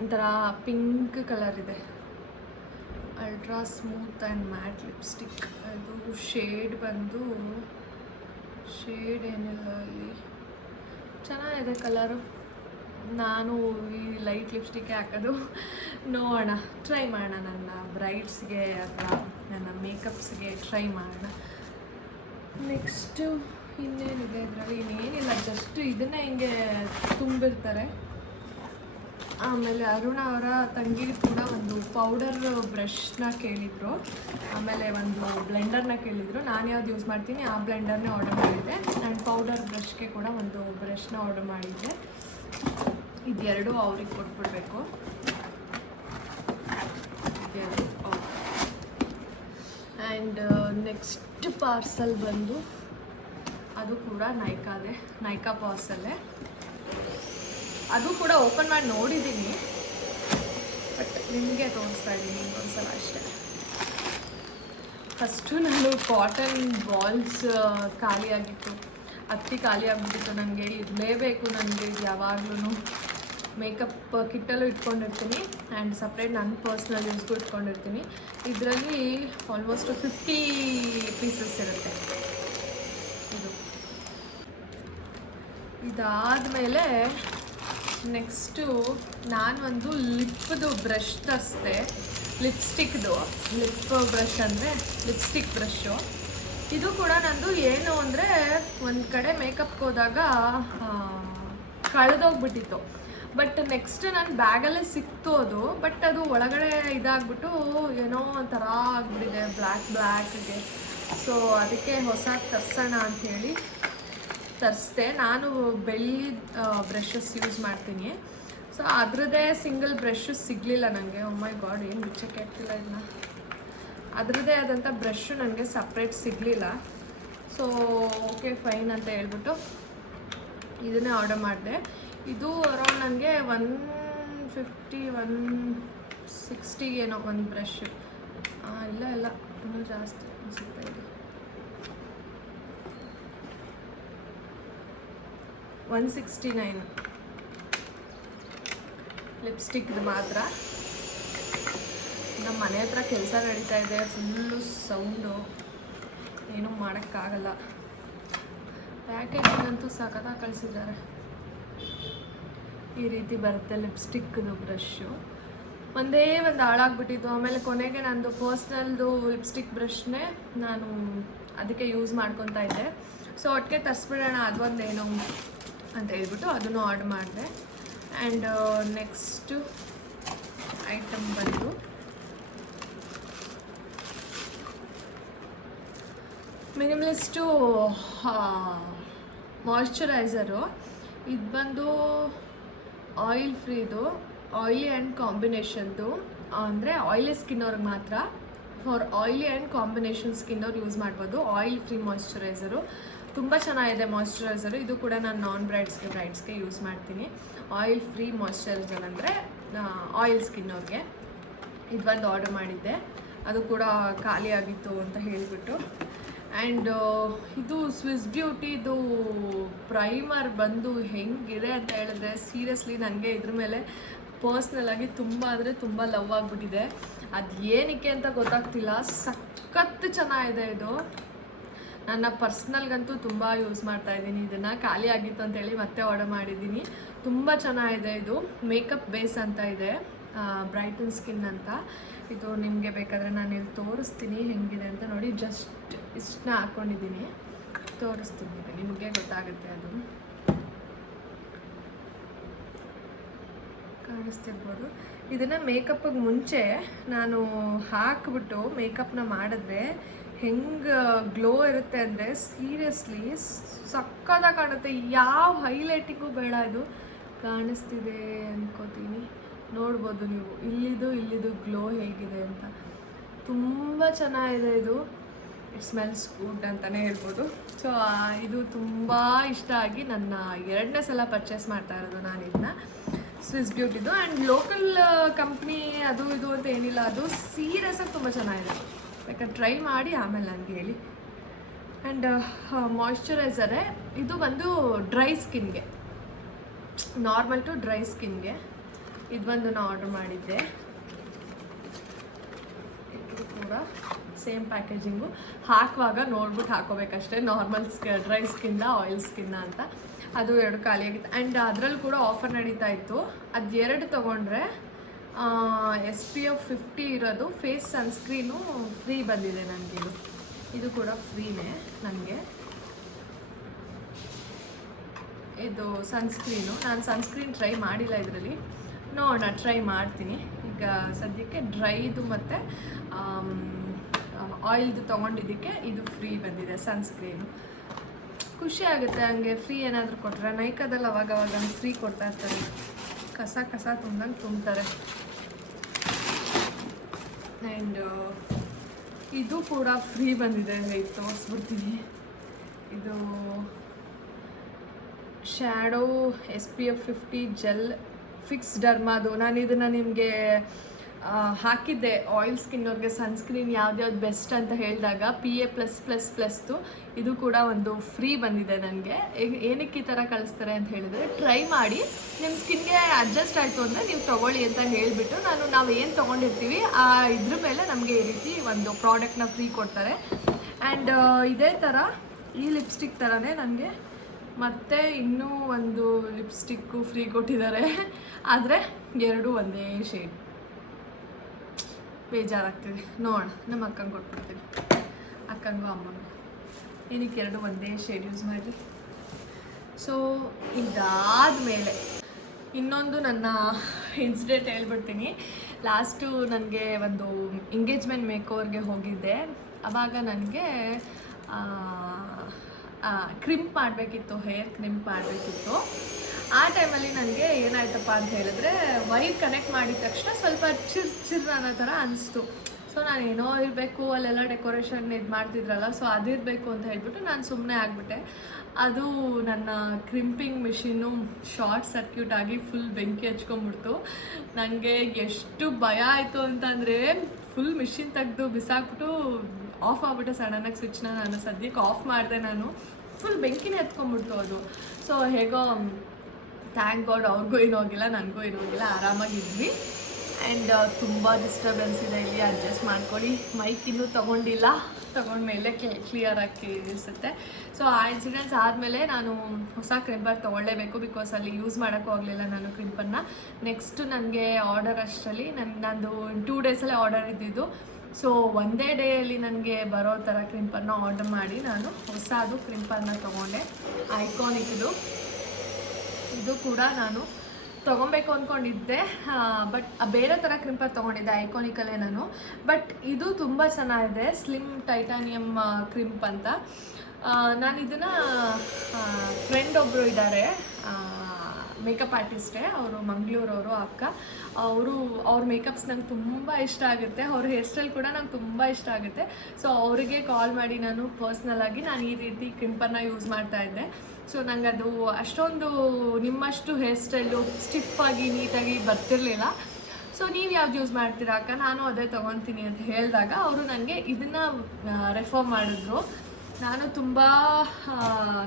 ಒಂಥರ ಪಿಂಕ್ ಕಲರ್ ಇದೆ. Ultra smooth and matte lipstick. ಅದು ಶೇಡ್ ಬಂದು, ಶೇಡ್ ಏನಿಲ್ಲ ಅಲ್ಲಿ. ಚೆನ್ನಾಗಿದೆ ಕಲರು. ನಾನು ಈ ಲೈಟ್ ಲಿಪ್ಸ್ಟಿಕ್ಕೇ ಹಾಕೋದು. ನೋಡೋಣ, ಟ್ರೈ ಮಾಡೋಣ ನನ್ನ ಬ್ರೈಡ್ಸ್ಗೆ ಅಥವಾ ನನ್ನ ಮೇಕಪ್ಸ್ಗೆ ಟ್ರೈ ಮಾಡೋಣ. ನೆಕ್ಸ್ಟು ಇನ್ನೇನಿದೆ ಇದರಲ್ಲಿ ಇನ್ನೇನಿಲ್ಲ, ಜಸ್ಟ್ ಇದನ್ನೇ ಹಿಂಗೆ ತುಂಬಿರ್ತಾರೆ. ಆಮೇಲೆ ಅರುಣ ಅವರ ತಂಗಿ ಕೂಡ ಒಂದು ಪೌಡರ್ ಬ್ರಷ್ನ ಕೇಳಿದರು. ಆಮೇಲೆ ಒಂದು ಬ್ಲೆಂಡರ್ನ ಕೇಳಿದರು. ನಾನು ಯಾವ್ದು ಯೂಸ್ ಮಾಡ್ತೀನಿ, ಆ ಬ್ಲೆಂಡರ್ನೇ ಆರ್ಡರ್ ಮಾಡಿದ್ದೆ. ಆ್ಯಂಡ್ ಪೌಡರ್ ಬ್ರಷ್ಗೆ ಕೂಡ ಒಂದು ಬ್ರಷ್ನ ಆರ್ಡರ್ ಮಾಡಿದ್ದೆ. ಇದೆರಡು ಅವ್ರಿಗೆ ಕೊಟ್ಬಿಡ್ಬೇಕು. ಇದೆರಡು ಆ್ಯಂಡ್ ನೆಕ್ಸ್ಟ್ ಪಾರ್ಸಲ್ ಬಂದು ಅದು ಕೂಡ ನೈಕಾದೆ ನೈಕಾ ಪಾರ್ಸಲ್ಲೇ ಅದು ಕೂಡ ಓಪನ್ ಮಾಡಿ ನೋಡಿದ್ದೀನಿ. ಬಟ್ ನಿಮಗೆ ತೋರಿಸ್ತಾ ಇದ್ದೀನಿ ಇನ್ನೊಂದ್ಸಲ ಅಷ್ಟೇ. ಫಸ್ಟು ನಾನು ಕಾಟನ್ ಬಾಲ್ಸ್ ಖಾಲಿಯಾಗಿತ್ತು. ಅತ್ತಿ ಖಾಲಿ ಆಗಿಬಿಟ್ಟಿತ್ತು ನನಗೆ ಇರಲೇಬೇಕು ನನಗೆ ಇದು ಯಾವಾಗ್ಲೂ ಮೇಕಪ್ ಕಿಟ್ಟಲ್ಲೂ ಇಟ್ಕೊಂಡಿರ್ತೀನಿ. ಆ್ಯಂಡ್ ಸಪ್ರೇಟ್ ನನ್ನ ಪರ್ಸ್ನಲ್ ಯೂಸ್ಗೂ ಇಟ್ಕೊಂಡಿರ್ತೀನಿ. ಇದರಲ್ಲಿ ಆಲ್ಮೋಸ್ಟ್ ಫಿಫ್ಟಿ ಪೀಸಸ್ ಇರುತ್ತೆ. ಇದು. ಇದಾದಮೇಲೆ ನೆಕ್ಸ್ಟು ನಾನು ಒಂದು ಲಿಪ್ದು ಬ್ರಷ್ ತರಿಸ್ದೆ ಲಿಪ್ಸ್ಟಿಕ್ದು. ಲಿಪ್ ಬ್ರಷ್ ಅಂದರೆ ಲಿಪ್ಸ್ಟಿಕ್ ಬ್ರಷ್ಷು ಇದು ಕೂಡ ನಂದು ಏನು ಅಂದರೆ ಒಂದು ಕಡೆ ಮೇಕಪ್ಗೆ ಹೋದಾಗ ಕಳೆದೋಗ್ಬಿಟ್ಟಿತ್ತು. ಬಟ್ ನೆಕ್ಸ್ಟ್ ನಾನು ಬ್ಯಾಗಲ್ಲೇ ಸಿಕ್ತು ಅದು. ಬಟ್ ಅದು ಒಳಗಡೆ ಇದಾಗ್ಬಿಟ್ಟು ಏನೋ ಒಂಥರ ಆಗ್ಬಿಟ್ಟಿದೆ, ಬ್ಲ್ಯಾಕ್ ಬ್ಲ್ಯಾಕ್ಗೆ. ಸೊ, ಅದಕ್ಕೆ ಹೊಸ ತರ್ಸೋಣ ಅಂಥೇಳಿ ತರಿಸ್ದೆ. ನಾನು ಬೆಳ್ಳಿ ಬ್ರಷಸ್ ಯೂಸ್ ಮಾಡ್ತೀನಿ. ಸೊ ಅದರದ್ದೇ ಸಿಂಗಲ್ ಬ್ರಷು ಸಿಗಲಿಲ್ಲ ನನಗೆ ಮೈ ಗಾಡ್ ಏನು ಬಿಚ್ಚಕ್ಕೆ ಆಗ್ತಿಲ್ಲ ಇದನ್ನ ಅದರದ್ದೇ ಆದಂಥ ಬ್ರಷು ನನಗೆ ಸಪ್ರೇಟ್ ಸಿಗಲಿಲ್ಲ. ಸೊ ಓಕೆ ಫೈನ್ ಅಂತ ಹೇಳ್ಬಿಟ್ಟು ಇದನ್ನೇ ಆರ್ಡರ್ ಮಾಡಿದೆ. ಇದು ಅರೌಂಡ್ ನನಗೆ ಒನ್ ಫಿಫ್ಟಿ ಒನ್ ಸಿಕ್ಸ್ಟಿಗೆ ಏನೋ, ಒಂದು ಬ್ರಷ್ ಇಲ್ಲ ಇಲ್ಲ, ಇನ್ನೂ ಜಾಸ್ತಿ ಅನಿಸುತ್ತೆ ಇದು ಒನ್ ಸಿಕ್ಸ್ಟಿ ನೈನ್ ಲಿಪ್ಸ್ಟಿಕ್ದು ಮಾತ್ರ. ನಮ್ಮ ಮನೆ ಹತ್ರ ಕೆಲಸ ನಡೀತಾ ಇದೆ ಫುಲ್ಲು ಸೌಂಡು ಏನೂ ಮಾಡೋಕ್ಕಾಗಲ್ಲ. ಪ್ಯಾಕೇಜಿಂಗ್ ಅಂತೂ ಸಖತ್ತಾಗಿ ಕಳಿಸಿದ್ದಾರೆ ಈ ರೀತಿ ಬರುತ್ತೆ ಲಿಪ್ಸ್ಟಿಕ್ದು ಬ್ರಷ್ಷು ಒಂದೇ ಒಂದು ಹಾಳಾಗ್ಬಿಟ್ಟಿದ್ದು. ಆಮೇಲೆ ಕೊನೆಗೆ ನಂದು ಪರ್ಸ್ನಲ್ದು ಲಿಪ್ಸ್ಟಿಕ್ ಬ್ರಷ್ನೇ ನಾನು ಅದಕ್ಕೆ ಯೂಸ್ ಮಾಡ್ಕೊತಾ ಇದ್ದೆ. ಸೊ ಒಟ್ಟಿಗೆ ತರಿಸ್ಬಿಡೋಣ. ಅದೊಂದೇನು ಅಂತ ಹೇಳ್ಬಿಟ್ಟು ಅದನ್ನು ಆರ್ಡರ್ ಮಾಡಿದೆ. ಆ್ಯಂಡ್ ನೆಕ್ಸ್ಟು ಐಟಮ್ ಬಂದು ಮಿನಿಮಲಿಸ್ಟು ಮಾಯ್ಶ್ಚರೈಸರು ಇದು ಬಂದು ಆಯಿಲ್ ಫ್ರೀದು ಆಯಿಲಿ ಆ್ಯಂಡ್ ಕಾಂಬಿನೇಷನ್ದು ಅಂದರೆ ಆಯಿಲಿ ಸ್ಕಿನ್ ಅವ್ರಿಗೆ ಮಾತ್ರ. For oily and combination skin ಅವ್ರು ಯೂಸ್ ಮಾಡ್ಬೋದು. ಆಯಿಲ್ ಫ್ರೀ ಮಾಯ್ಶ್ಚರೈಸರು ತುಂಬ ಚೆನ್ನಾಗಿದೆ ಮಾಯಶ್ಚರೈಸರು ಇದು ಕೂಡ ನಾನು ನಾನ್ ಬ್ರೈಡ್ಸ್ಗೆ ಬ್ರೈಡ್ಸ್ಗೆ ಯೂಸ್ ಮಾಡ್ತೀನಿ. ಆಯಿಲ್ ಫ್ರೀ ಮಾಯಿಶ್ಚರೈಸರ್ ಅಂದರೆ ಆಯಿಲ್ ಸ್ಕಿನ್ ಅವ್ರಿಗೆ. ಇದು ಒಂದು ಆರ್ಡರ್ ಮಾಡಿದ್ದೆ. ಅದು ಕೂಡ ಖಾಲಿ ಆಗಿತ್ತು ಅಂತ ಹೇಳಿಬಿಟ್ಟು. ಆ್ಯಂಡ್ ಇದು ಸ್ವಿಸ್ ಬ್ಯೂಟಿದು ಪ್ರೈಮರ್ ಬಂದು ಹೆಂಗಿದೆ ಅಂತ ಹೇಳಿದ್ರೆ ಸೀರಿಯಸ್ಲಿ ನನಗೆ ಇದ್ರ ಮೇಲೆ ಪರ್ಸ್ನಲ್ ಆಗಿ ತುಂಬ ಅಂದರೆ ತುಂಬ ಲವ್ ಆಗಿಬಿಟ್ಟಿದೆ. ಅದು ಏನಕ್ಕೆ ಅಂತ ಗೊತ್ತಾಗ್ತಿಲ್ಲ. ಸಖತ್ ಚೆನ್ನಾಗಿದೆ ಇದು. ನನ್ನ ಪರ್ಸ್ನಲ್ಗಂತೂ ತುಂಬ ಯೂಸ್ ಮಾಡ್ತಾ ಇದ್ದೀನಿ. ಇದನ್ನು ಖಾಲಿ ಆಗಿತ್ತು ಅಂತೇಳಿ ಮತ್ತೆ ಆರ್ಡರ್ ಮಾಡಿದ್ದೀನಿ. ತುಂಬ ಚೆನ್ನಾಗಿದೆ ಇದು. ಮೇಕಪ್ ಬೇಸ್ ಅಂತ ಇದೆ. ಬ್ರೈಟನ್ ಸ್ಕಿನ್ ಅಂತ. ಇದು ನಿಮಗೆ ಬೇಕಾದರೆ ನಾನು ಇಲ್ಲಿ ತೋರಿಸ್ತೀನಿ ಹೆಂಗಿದೆ ಅಂತ ನೋಡಿ. ಜಸ್ಟ್ ಇಷ್ಟನ್ನ ಹಾಕ್ಕೊಂಡಿದ್ದೀನಿ ತೋರಿಸ್ತೀನಿ ನಿಮಗೆ ಗೊತ್ತಾಗುತ್ತೆ ಅದು. ಕಾಣಿಸ್ತಿರ್ಬೋದು. ಇದನ್ನು ಮೇಕಪ್ಪಿಗೆ ಮುಂಚೆ ನಾನು ಹಾಕ್ಬಿಟ್ಟು ಮೇಕಪ್ನ ಮಾಡಿದ್ರೆ ಹೆಂಗೆ ಗ್ಲೋ ಇರುತ್ತೆ ಅಂದರೆ ಸೀರಿಯಸ್ಲಿ ಸಕ್ಕತ್ತಾಗಿ ಕಾಣುತ್ತೆ. ಯಾವ ಹೈಲೈಟಿಗೂ ಬೇಡ ಇದು. ಕಾಣಿಸ್ತಿದೆ ಅನ್ಕೋತೀನಿ. ನೋಡ್ಬೋದು ನೀವು. ಇಲ್ಲಿದು ಇಲ್ಲಿದು ಗ್ಲೋ ಹೇಗಿದೆ ಅಂತ. ತುಂಬ ಚೆನ್ನಾಗಿದೆ ಇದು. ಇಟ್ ಸ್ಮೆಲ್ಸ್ ಗುಡ್ ಅಂತಲೇ ಹೇಳ್ಬೋದು. ಸೊ ಇದು ತುಂಬ ಇಷ್ಟ ಆಗಿ ನನ್ನ ಎರಡನೇ ಸಲ ಪರ್ಚೇಸ್ ಮಾಡ್ತಾ ಇರೋದು ನಾನು ಇದನ್ನ ಸ್ವಿಸ್ ಬ್ಯೂಟಿದು ಆ್ಯಂಡ್ ಲೋಕಲ್ ಕಂಪ್ನಿ ಅದು, ಇದು ಅಂತ ಏನಿಲ್ಲ. ಅದು ಸೀರಿಯಸ್ಸಾಗಿ ತುಂಬ ಚೆನ್ನಾಗಿದೆ. ಬೇಕಾದ್ರೆ ಟ್ರೈ ಮಾಡಿ ಆಮೇಲೆ ನನಗೆ ಹೇಳಿ. ಆ್ಯಂಡ್ ಮಾಯಿಶ್ಚರೈಸರೇ ಇದು ಬಂದು ಡ್ರೈ ಸ್ಕಿನ್ಗೆ ನಾರ್ಮಲ್ ಟು ಡ್ರೈ ಸ್ಕಿನ್ಗೆ ಇದು ಬಂದು ನಾನು ಆರ್ಡರ್ ಮಾಡಿದ್ದೆ. ಇದು ಕೂಡ ಸೇಮ್ ಪ್ಯಾಕೇಜಿಂಗು ಹಾಕುವಾಗ ನೋಡ್ಬಿಟ್ಟು ಹಾಕೋಬೇಕಷ್ಟೇ. ನಾರ್ಮಲ್ ಸ್ಕ ಡ್ರೈ ಸ್ಕಿನ್ನ ಆಯಿಲ್ ಸ್ಕಿನ್ನ ಅಂತ. ಅದು ಎರಡು ಖಾಲಿಯಾಗಿತ್ತು ಆ್ಯಂಡ್ ಅದರಲ್ಲಿ ಕೂಡ ಆಫರ್ ನಡೀತಾ ಇತ್ತು. ಅದು ಎರಡು ತೊಗೊಂಡ್ರೆ ಎಸ್ ಪಿ ಎಫ್ ಫಿಫ್ಟಿ ಇರೋದು ಫೇಸ್ ಸನ್ಸ್ಕ್ರೀನು ಫ್ರೀ ಬಂದಿದೆ ನನಗೆ ಇದು. ಇದು ಕೂಡ ಫ್ರೀನೇ ನನಗೆ. ಇದು ಸನ್ಸ್ಕ್ರೀನು ನಾನು ಸನ್ಸ್ಕ್ರೀನ್ ಟ್ರೈ ಮಾಡಿಲ್ಲ ಇದರಲ್ಲಿ. ನೋಡೋಣ ಟ್ರೈ ಮಾಡ್ತೀನಿ. ಈಗ ಸದ್ಯಕ್ಕೆ ಡ್ರೈದು ಮತ್ತು ಆಯಿಲ್ದು ತೊಗೊಂಡಿದ್ದಕ್ಕೆ ಇದು ಫ್ರೀ ಬಂದಿದೆ ಸನ್ಸ್ಕ್ರೀನು ಖುಷಿ ಆಗುತ್ತೆ ಹಂಗೆ ಫ್ರೀ ಏನಾದರೂ ಕೊಟ್ಟರೆ ನೈಕಾದಲ್ಲಿ ಅವಾಗ ಅವಾಗ ಫ್ರೀ ಕೊಡ್ತಾ ಇರ್ತಾರೆ. ಕಸ ಕಸ ತುಂಬ್ದಂಗೆ ತುಂಬ್ತಾರೆ. ಆ್ಯಂಡ್ ಇದು ಕೂಡ ಫ್ರೀ ಬಂದಿದೆ ಲೈಕ್ ತೋರಿಸ್ಬಿಡ್ತೀನಿ. ಇದು shadow S P F fifty gel fix ಡರ್ಮಾದು ನಾನು ಇದನ್ನು ನಿಮಗೆ ಹಾಕಿದ್ದೆ ಆಯಿಲ್ ಸ್ಕಿನ್ ಅವ್ರಿಗೆ ಸನ್ಸ್ಕ್ರೀನ್ ಯಾವ್ದ್ಯಾವ್ದು ಬೆಸ್ಟ್ ಅಂತ ಹೇಳಿದಾಗ ಪಿ ಎ ಪ್ಲಸ್ ಪ್ಲಸ್ ಪ್ಲಸ್ದು ಇದು ಕೂಡ ಒಂದು ಫ್ರೀ ಬಂದಿದೆ ನನಗೆ. ಏನಕ್ಕೆ ಈ ಥರ ಕಳಿಸ್ತಾರೆ ಅಂತ ಹೇಳಿದರೆ ಟ್ರೈ ಮಾಡಿ ನಿಮ್ಮ ಸ್ಕಿನ್ಗೆ ಅಡ್ಜಸ್ಟ್ ಆಯಿತು ಅಂದರೆ ನೀವು ತೊಗೊಳ್ಳಿ ಅಂತ ಹೇಳಿಬಿಟ್ಟು ನಾನು, ನಾವು ಏನು ತೊಗೊಂಡಿರ್ತೀವಿ, ಆ ಇದ್ರ ಮೇಲೆ ನಮಗೆ ಈ ರೀತಿ ಒಂದು ಪ್ರಾಡಕ್ಟ್ನ ಫ್ರೀ ಕೊಡ್ತಾರೆ. ಆ್ಯಂಡ್ ಇದೇ ಥರ ಈ ಲಿಪ್ಸ್ಟಿಕ್ ಥರನೇ ನನಗೆ ಮತ್ತೆ ಇನ್ನೂ ಒಂದು ಲಿಪ್ಸ್ಟಿಕ್ಕು ಫ್ರೀ ಕೊಟ್ಟಿದ್ದಾರೆ. ಆದರೆ ಎರಡು ಒಂದೇ ಶೇಡ್ ಬೇಜಾರಾಗ್ತಿದೆ. ನೋಡೋಣ, ನಮ್ಮ ಅಕ್ಕಂಗೆ ಕೊಟ್ಬಿಡ್ತೀನಿ. ಅಕ್ಕಂಗೂ ಅಮ್ಮನೂ. ಏನಕ್ಕೆ ಎರಡು ಒಂದೇ ಶೇಡ್ ಯೂಸ್ ಮಾಡಲಿ? ಸೊ ಇದಾದಮೇಲೆ ಇನ್ನೊಂದು ನನ್ನ ಇನ್ಸಿಡೆಂಟ್ ಹೇಳ್ಬಿಡ್ತೀನಿ. ಲಾಸ್ಟು ನನಗೆ ಒಂದು ಎಂಗೇಜ್ಮೆಂಟ್ ಮೇಕೋರ್ಗೆ ಹೋಗಿದ್ದೆ. ಆವಾಗ ನನಗೆ ಕ್ರಿಂಪ್ ಮಾಡಬೇಕಿತ್ತು ಹೇರ್ ಕ್ರಿಂಪ್ ಮಾಡಬೇಕಿತ್ತು. ಆ ಟೈಮಲ್ಲಿ ನನಗೆ ಏನಾಯ್ತಪ್ಪ ಅಂತ ಹೇಳಿದ್ರೆ ವೈರ್ ಕನೆಕ್ಟ್ ಮಾಡಿದ ತಕ್ಷಣ ಸ್ವಲ್ಪ ಚಿರ್ ಚಿರ್ ಅನ್ನೋ ಥರ ಅನಿಸ್ತು. ಸೊ ನಾನು ಏನೋ ಇರಬೇಕು, ಅಲ್ಲೆಲ್ಲ ಡೆಕೋರೇಷನ್ ಇದು ಮಾಡ್ತಿದ್ರಲ್ಲ ಸೊ ಅದಿರಬೇಕು ಅಂತ ಹೇಳ್ಬಿಟ್ಟು ನಾನು ಸುಮ್ಮನೆ ಆಗಿಬಿಟ್ಟೆ. ಅದು ನನ್ನ ಕ್ರಿಂಪಿಂಗ್ ಮಿಷಿನ್ನು ಶಾರ್ಟ್ ಸರ್ಕ್ಯೂಟ್ ಆಗಿ ಫುಲ್ ಬೆಂಕಿ ಹಚ್ಕೊಂಬಿಡ್ತು ನನಗೆ ಎಷ್ಟು ಭಯ ಆಯಿತು ಅಂತಂದರೆ ಫುಲ್ ಮಿಷಿನ್ ತೆಗೆದು ಬಿಸಾಕ್ಬಿಟ್ಟು ಆಫ್ ಆಗ್ಬಿಟ್ಟೆ ಸಡನ್ನಾಗಿ ಸ್ವಿಚ್ನ ನಾನು ಸದ್ಯಕ್ಕೆ ಆಫ್ ಮಾಡಿದೆ ನಾನು. ಫುಲ್ ಬೆಂಕಿನೇ ಎತ್ಕೊಂಡ್ಬಿಡ್ತು ಅದು. ಸೊ ಹೇಗೋ ಥ್ಯಾಂಕ್ ಗಾಡ್ ಅವ್ರಿಗೂ ಏನೂ ಆಗಿಲ್ಲ ನನಗೂ ಏನೂ ಹೋಗಿಲ್ಲ ಆರಾಮಾಗಿದ್ವಿ ಆ್ಯಂಡ್ ತುಂಬ ಡಿಸ್ಟರ್ಬೆನ್ಸ್ ಇದೆ ಇಲ್ಲಿ ಅಡ್ಜಸ್ಟ್ ಮಾಡ್ಕೊಳ್ಳಿ. ಮೈಕ್ ಇನ್ನೂ ತೊಗೊಂಡಿಲ್ಲ. ತೊಗೊಂಡ್ಮೇಲೆ ಕ್ಲಿಯರಾಗಿ ಕೇಳಿಸುತ್ತೆ ಸೊ ಆ ಇನ್ಸಿಡೆನ್ಸ್ ಆದಮೇಲೆ ನಾನು ಹೊಸ ಕ್ರಿಂಪರ್ ತೊಗೊಳ್ಳೇಬೇಕು ಬಿಕಾಸ್ ಅಲ್ಲಿ ಯೂಸ್ ಮಾಡೋಕ್ಕೂ ಆಗಲಿಲ್ಲ ನಾನು ಕ್ರಿಂಪನ್ನು ನೆಕ್ಸ್ಟು ನನಗೆ ಆರ್ಡರ್ ಅಷ್ಟರಲ್ಲಿ ನನ್ನ ನಂದು ಟೂ ಡೇಸಲ್ಲೇ ಆರ್ಡರ್ ಇದ್ದಿದ್ದು. ಸೊ ಒಂದೇ ಡೇಯಲ್ಲಿ ನನಗೆ ಬರೋ ಥರ ಕ್ರಿಂಪನ್ನು ಆರ್ಡರ್ ಮಾಡಿ ನಾನು ಹೊಸದು ಕ್ರಿಂಪನ್ನು ತೊಗೊಂಡೆ. ಐಕಾನಿಕ್ ಇದು ಕೂಡ ನಾನು ತೊಗೊಬೇಕು ಅಂದ್ಕೊಂಡಿದ್ದೆ ಬಟ್ ಬೇರೆ ಥರ ಕ್ರಿಂಪರ್ ತೊಗೊಂಡಿದ್ದೆ ಐಕಾನಿಕಲ್ಲೇ ನಾನು. ಬಟ್ ಇದು ತುಂಬ ಚೆನ್ನಾಗಿದೆ ಸ್ಲಿಮ್ ಟೈಟಾನಿಯಮ್ ಕ್ರಿಂಪ್ ಅಂತ. ನಾನು ಇದನ್ನು ಫ್ರೆಂಡ್ ಒಬ್ಬರು ಇದ್ದಾರೆ ಮೇಕಪ್ ಆರ್ಟಿಸ್ಟೇ ಅವರು ಮಂಗಳೂರವರು ಅಕ್ಕ. ಅವರು, ಅವ್ರ ಮೇಕಪ್ಸ್ ನಂಗೆ ತುಂಬ ಇಷ್ಟ ಆಗುತ್ತೆ. ಅವ್ರ ಹೇರ್ ಸ್ಟೈಲ್ ಕೂಡ ನಂಗೆ ತುಂಬ ಇಷ್ಟ ಆಗುತ್ತೆ. ಸೊ ಅವರಿಗೆ ಕಾಲ್ ಮಾಡಿ ನಾನು ಪರ್ಸ್ನಲ್ ಆಗಿ ನಾನು ಈ ರೀತಿ ಕ್ರಿಂಪರ್ನ ಯೂಸ್ ಮಾಡ್ತಾ ಇದ್ದೆ. ಸೊ ನಂಗೆ ಅದು ಅಷ್ಟೊಂದು ನಿಮ್ಮಷ್ಟು ಹೇರ್ ಸ್ಟೈಲು ಸ್ಟಿಫ್ ಆಗಿ ನೀಟಾಗಿ ಬರ್ತಿರಲಿಲ್ಲ. ಸೊ ನೀವು ಯಾವ್ದು ಯೂಸ್ ಮಾಡ್ತೀರಾ ಅಕ್ಕ? ನಾನು ಅದೇ ತೊಗೊತೀನಿ ಅಂತ ಹೇಳಿದಾಗ ಅವರು ನನಗೆ ಇದನ್ನು ರೆಫರ್ ಮಾಡಿದ್ರು. ನಾನು ತುಂಬ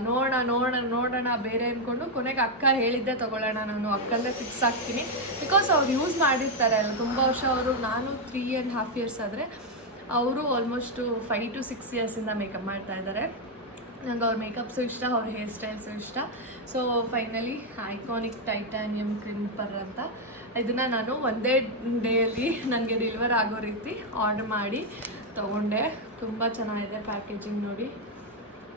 ನೋಡೋಣ ನೋಡೋಣ ನೋಡೋಣ, ಬೇರೆ ಅಂದ್ಕೊಂಡು ಕೊನೆಗೆ ಅಕ್ಕ ಹೇಳಿದ್ದೆ ತೊಗೊಳ್ಳೋಣ, ನಾನು ಅಕ್ಕಂದೇ ಫಿಕ್ಸ್ ಆಗ್ತೀನಿ. ಬಿಕಾಸ್ ಅವ್ರು ಯೂಸ್ ಮಾಡಿರ್ತಾರೆ ಅಲ್ಲ, ತುಂಬ ವರ್ಷ ಅವರು, ನಾನು ತ್ರೀ ಆ್ಯಂಡ್ ಹಾಫ್ ಇಯರ್ಸ್ ಆದರೆ, ಅವರು ಆಲ್ಮೋಸ್ಟು ಫೈವ್ ಟು ಸಿಕ್ಸ್ ಇಯರ್ಸಿಂದ ಮೇಕಪ್ ಮಾಡ್ತಾ ಇದ್ದಾರೆ. ನಂಗೆ ಅವ್ರ ಮೇಕಪ್ಸು ಇಷ್ಟ, ಅವ್ರ ಹೇರ್ ಸ್ಟೈಲ್ಸು ಇಷ್ಟ. So finally iconic titanium per ಅಂತ. ಇದನ್ನು ನಾನು ಒಂದೇ ಡೇಯಲ್ಲಿ ನನಗೆ ಡೆಲಿವರ್ ಆಗೋ ರೀತಿ ಆರ್ಡರ್ ಮಾಡಿ ತೊಗೊಂಡೆ. ತುಂಬ ಚೆನ್ನಾಗಿದೆ ಪ್ಯಾಕೇಜಿಂಗ್ ನೋಡಿ.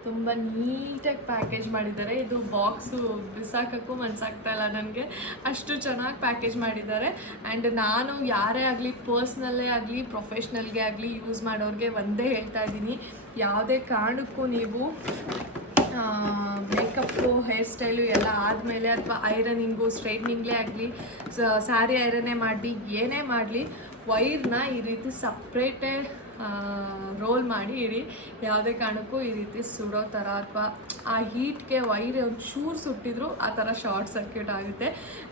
ತುಂಬ ನೀಟಾಗಿ ಪ್ಯಾಕೇಜ್ ಮಾಡಿದ್ದಾರೆ. ಇದು ಬಾಕ್ಸು ಬಿಸಾಕೋಕ್ಕೂ ಮನ್ಸಾಗ್ತಾ ಇಲ್ಲ ನನಗೆ. ಅಷ್ಟು ಚೆನ್ನಾಗಿ ಪ್ಯಾಕೇಜ್ ಮಾಡಿದ್ದಾರೆ. ಆ್ಯಂಡ್ ನಾನು ಯಾರೇ ಆಗಲಿ ಪರ್ಸ್ನಲ್ಲೇ ಆಗಲಿ ಪ್ರೊಫೆಷ್ನಲ್ಗೆ ಆಗಲಿ ಯೂಸ್ ಮಾಡೋರಿಗೆ ಒಂದೇ ಹೇಳ್ತಾ ಇದ್ದೀನಿ. ಯಾವುದೇ ಕಾರಣಕ್ಕೂ ನೀವು ಮೇಕಪ್ಪು ಹೇರ್ ಸ್ಟೈಲು ಎಲ್ಲ ಆದಮೇಲೆ ಅಥವಾ ಐರನಿಂಗು ಸ್ಟ್ರೈಟ್ನಿಂಗ್ಲೇ ಆಗಲಿ ಸ್ಯಾರಿ ಐರನ್ನೇ ಮಾಡಲಿ, ಏನೇ ಮಾಡಲಿ ವೈರ್ನ ಈ ರೀತಿ ಸಪ್ರೇಟೇ ರೋಲ್ ಮಾಡಿ ಇಡಿ. ಯಾವುದೇ ಕಾರಣಕ್ಕೂ ಈ ರೀತಿ ಸುಡೋ ಥರ ಅಥವಾ ಆ ಹೀಟ್ಗೆ ವೈರ್ ಒಂದು ಚೂರು ಸುಟ್ಟಿದ್ರು ಆ ಥರ ಶಾರ್ಟ್ ಸರ್ಕ್ಯೂಟ್ ಆಗುತ್ತೆ.